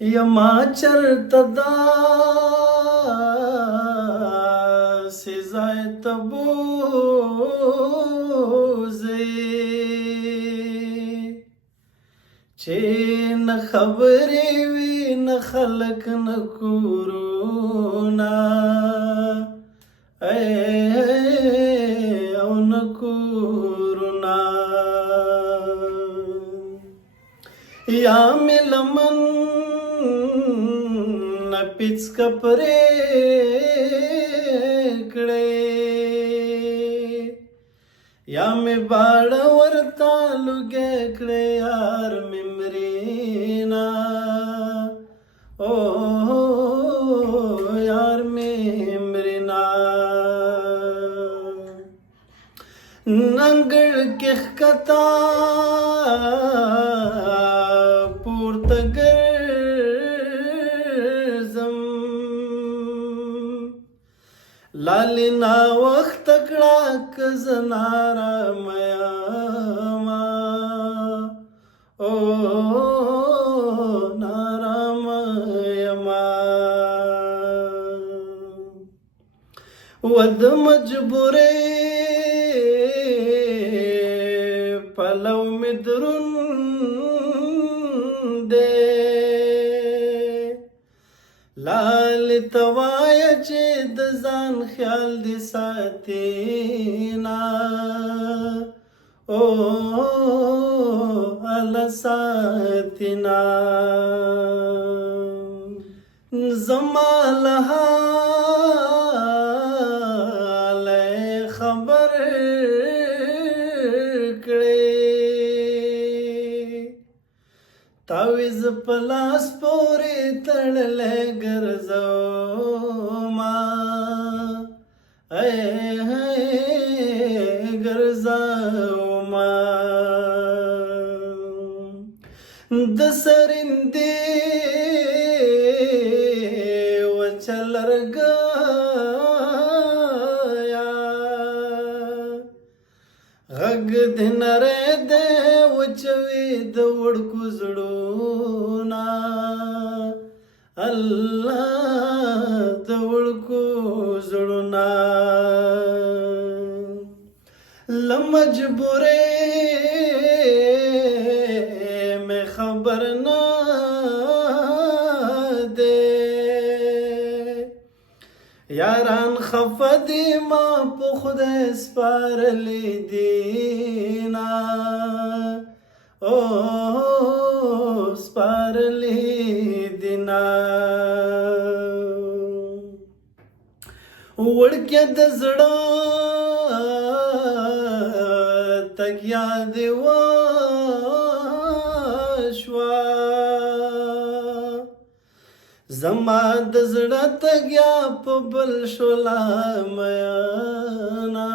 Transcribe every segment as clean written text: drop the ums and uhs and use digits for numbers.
یما چرته داسې ځای ته بوځې چې نه خبرې وي نه خلک نه کورونه او نه کورونه یا مې لمن نه پیڅکه پرې کړې یا مې باړه ورته لوګې کړې یار مې مرینا او یار مې مرینا ننګړ کې ښکتا پورته ګرځم لالې ناوخته کړه که زه نارامه یمه او نارامه یمه و د مجبورۍ پلو مې دروند دی لالې ته وایه چې د ځان خیال دې ساتینا او هله ساتینا زما له حاله خبر تعویز په لاس پورې تړلی ګرځوما ګرځوما د سرندې وچه لرګیا غږ دې نری دی وچوي د وړکو زړونه الله د وړکو زړونه له مجبورۍ مې خبر نه دی یاران خفه دي ما په خدای سپارلی دینا او سپارلی دینا وړکیه د زړه تګیا دې وشوه زما د زړه تګیا په بل شوله مینا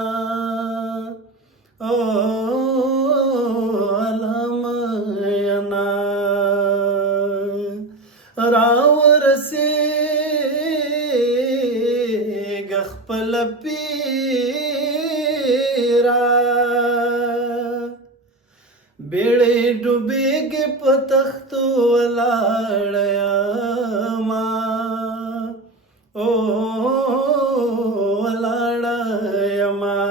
او مینا راورسېږه خپله پیره بیړۍ ډوبېږي په تختو ولاړه یمه او ولاړه یمه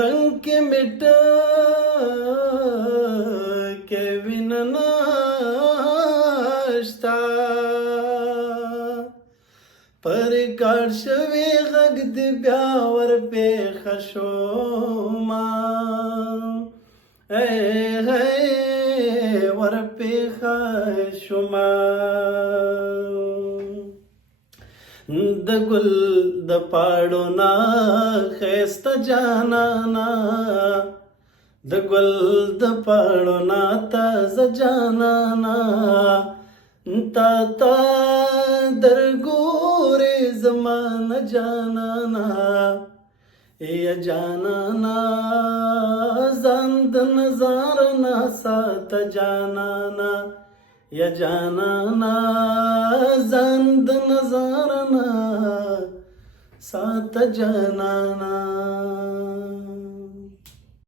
رنګ کې مې ټکې وینه نشته پر کاړ شوی غږ دې بیا ورپېښه شومه ورپېښه شومه د ګل د پاڼو نه ښایسته جانانه د ګل د پاڼو نه تازه جانانه تا تا درګورې زمانه جانانه یا جانانه ځان د نظر نه ساته جانانه یا جانانه ځان د نظر نه ساته جانانه